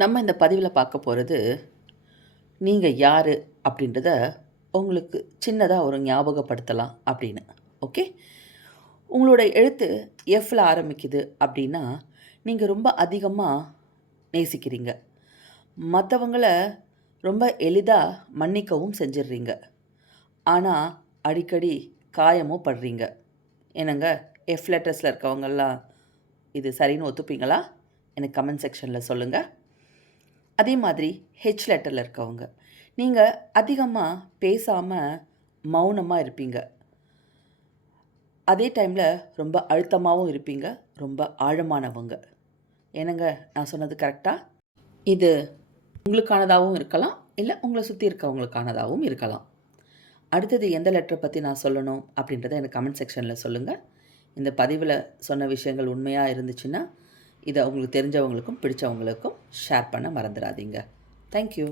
நம்ம இந்த பதிவில் பார்க்க போகிறது நீங்கள் யார் அப்படின்றத உங்களுக்கு சின்னதாக ஒரு ஞாபகப்படுத்தலாம் அப்படின்னு. ஓகே, உங்களோட எழுத்து எஃப்ல ஆரம்பிக்குது அப்படின்னா நீங்கள் ரொம்ப அதிகமாக நேசிக்கிறீங்க. மற்றவங்கள ரொம்ப எளிதாக மன்னிக்கவும் செஞ்சிடுறீங்க. ஆனால் அடிக்கடி காயமும் படுறீங்க. என்னங்க, எஃப் லெட்டர்ஸில் இருக்கவங்கெல்லாம் இது சரின்னு ஒத்துப்பீங்களா? எனக்கு கமெண்ட் செக்ஷனில் சொல்லுங்கள். அதே மாதிரி ஹெச் லெட்டரில் இருக்கவங்க, நீங்கள் அதிகமாக பேசாமல் மௌனமாக இருப்பீங்க. அதே டைமில் ரொம்ப அழுத்தமாகவும் இருப்பீங்க, ரொம்ப ஆழமானவங்க. என்னங்க, நான் சொன்னது கரெக்டாக? இது உங்களுக்கானதாகவும் இருக்கலாம், இல்லை உங்களை சுற்றி இருக்கவங்களுக்கானதாகவும் இருக்கலாம். அடுத்தது எந்த லெட்டரை பற்றி நான் சொல்லணும் அப்படின்றத எனக்கு கமெண்ட் செக்ஷனில் சொல்லுங்கள். இந்த பதிவில் சொன்ன விஷயங்கள் உண்மையாக இருந்துச்சுன்னா இதை உங்களுக்கு தெரிஞ்சவங்களுக்கும் பிடிச்சவங்களுக்கும் ஷேர் பண்ண மறந்துடாதீங்க. தேங்க்யூ.